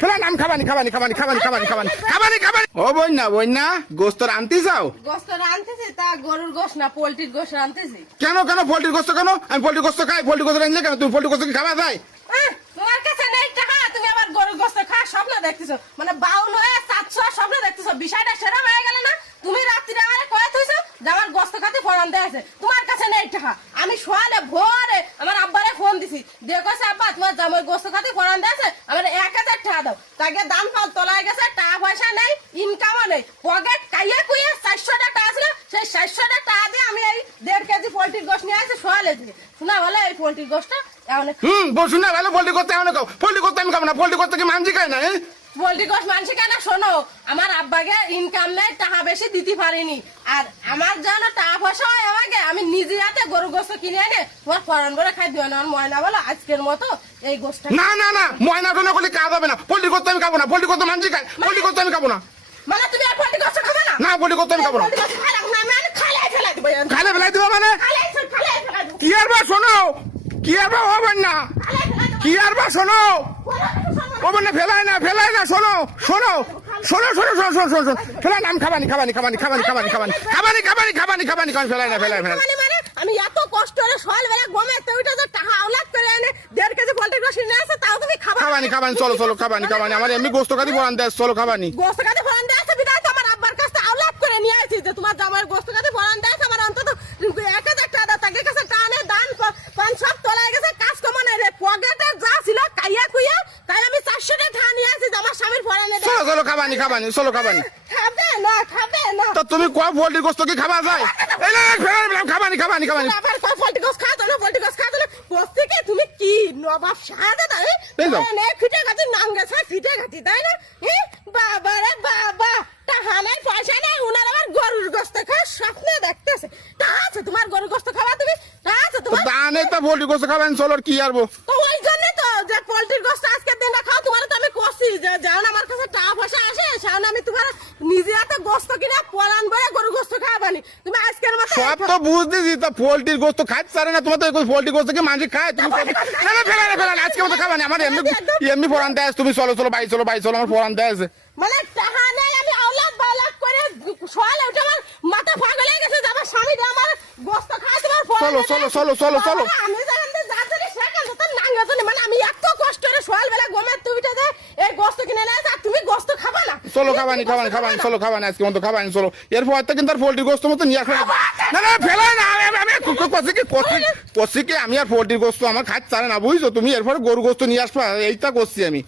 ফেলা নাম খাবানি ও বন্যা গোস্ত রানতে যাও গোস্ত রানতেছি তা গরুর গোস্ত না পোল্ট্রির গোস্ত রানতেছি। কেন পোল্ট্রির গোস্ত কেন? আমি পোল্ট্রির গোস্ত খাই। পোল্ট্রির গোস্ত রানলে কেন? তুমি পোল্ট্রির গোস্ত কি খাওয়া যায়? তোমার কাছে নেই টাকা, তুমি আবার গরুর গোস্ত খাওয়ার স্বপ্ন দেখতেছো, মানে বাউল হয়ে 700 স্বপ্ন দেখতেছো। বিষয়টা সেরা হয়ে গেল না? তুমি রাত্রিরে আমারে কয়ে থইছো যে আমার গোস্ত খাতে ফোড়ন দেয়া আছে, তোমার কাছে নেই টাকা। আমি শোয়ালে ভোরে আমার আব্বারে ফোন দিছি, দিয়ে কইছে আব্বা তোমার জামাই গোস্ত খাতে ফোড়ন দেয়া আছে, আমার 1000 টাকা দাও। তাকে দান পাল তোলায় গেছে, টাকা পয়সা নেই, ইনকামও নেই, পকেট কাইয়া কুইয়া 400 টাকা আছে, সেই 400 টাকা দিয়ে আমি এই 1.5 কেজি পোল্ট্রির গোস্ত নিয়ে আসি শোয়ালে দিয়ে। শোনা বলে এই পোল্ট্রির গোস্তটা এমন বসু না ভালো পোল্ট্রি গোস্ত এমন খাও। পোল্ট্রি গোস্ত আমি খাবো না। পোল্ট্রি গোস্ত কি মানছি খাই না? পোল্ট্রি গোস্ত মানছি কেন? শোনো, আমার আব্বাকে ইনকাম নেই, টাকা বেশি দিতে পারিনি, আর আমার যেন টাকা পয়সা হয় আমাকে, আমি নিজে হাতে গরু গোস্ত কিনে এনে তোমার ফরান করে খাই দিও না। ময়না বলো আজকের মতো এই গোস্ত না ময়না টোনা করলে কাজ হবে না। পোল্ট্রি গোস্ত আমি খাবো না। পোল্ট্রি গোস্ত মানছি খাই। পোল্ট্রি গোস্ত আমি খাবো না। মানে তুমি আর পোল্ট্রি গোস্ত খাবে না? না পোল্ট্রি গোস্ত আমি খাবো না। খালাই ফেলাই দিব। খালে ফেলাই দিব মানে কি আর বা শোনো, কি আর বা হবেন না, কি আর বা শোনো ও মানে ফেলাই না শোনো ফেলাই নাম খাবানি ফেলাই মানে আমি এত কষ্ট করে সকাল বেলা গমে তো ওইটা যে টাকা আওলাদ করে এনে 1.5 কেজি পোল্ট্রি গোস্ত নিয়ে আসে, তাও তুমি খাবানি চলো খাবানি আমার এমনি গোস্ত খাতি বরান দেয়। চলো খাবানি গোস্ত খাতে ফোড়ন দেয়া আছে বিদায় তো আমার আব্বার কাছে আওলাদ করে নিয়ে আসি যে তোমার জামাইয়ের গোস্ত খাতে ফোড়ন দেয়া আছে, আমার অন্তত 1000 টাকা দাও। তাকে কাছে টানে দান পান সব তোলা গেছে, কাজ কমন রে পকেটে যা ছিল কাইয়া কুইয়া, তাই আমি 400 টাকা নিয়ে আসি যে আমার স্বামীর ফোড়নে দেয়া। চলো খাবানি খাবানি খাবে না তো তুমি কোয়া পোল্ট্রি গোস্ত কি খাওয়া যায়? এই না খাবানি আবার কয় পোল্ট্রি গোস্ত খাতো না, পোল্ট্রি গোস্ত খাতো না। গোস্তিকে তুমি কি নবাব শাহাদাত নে ফিটে গাতি নাম গেছে ফিটে গাতি, তাই না? বাবা রে বাবা, টাকা নাই পয়সা নাই, উনার আবার গরুর গোস্ত খাওয়ার স্বপ্ন দেখতেছে। টাকা আছে তোমার গরুর গোস্ত খাওয়া, তুমি টাকা আছে তোমার? দানে তো পোল্ট্রি গোস্ত খাবেন। চলো কি আরবো তো ওই জন্য তো যে পোল্ট্রির গোস্ত আজকের দিনটা খাও, তোমার তো আমি কষি যে যেমন আমার কাছে টাকা পয়সা আসে সেমন আমি তোমার নিজে হাতে গোস্ত কিনে পরান বয়ে গরু গোস্ত খাওয়াবানি। তুমি আজকের মতো সব তো বুঝতেছি, তা পোল্ট্রির গোস্ত খাইতে পারে না। তোমার তো পোল্ট্রি গোস্ত কি মানুষ খায়? তুমি ফেলা আজকে মতো খাবানি। আমার এমনি ফোরান দেয়। তুমি চলো বাই চলো আমার ফোরান দেয় আছে। মানে টাকা নেই, আমি আওলাদ বাওলাদ করে সকালে উঠে আমার মাথা পাগল হয়ে গেছে যে আমার স্বামীটা আমার গোস্ত খায় তোমার চলো আমি জানেন যে যাদের সেখানে তো নাঙ্গা জানি, মানে আমি এত কষ্ট করে সকালবেলা গমের তুইটা যে এই গোস্ত কিনে নেয় আর তুমি গোস্ত খাবা না। চলো খাবানি চলো খাবানি আজকে মতো খাবানি। চলো এরপর তো কিন্তু আর পোল্ট্রি গোস্ত মতো নিয়ে আসবে না ফেলাই না। আমি কষি কি আমি আর পোল্ট্রি গোস্ত আমার খাইতে চারে না, বুঝছো? তুমি এরপরে গরু গোস্ত নিয়ে আসবা, এইটা করছি আমি।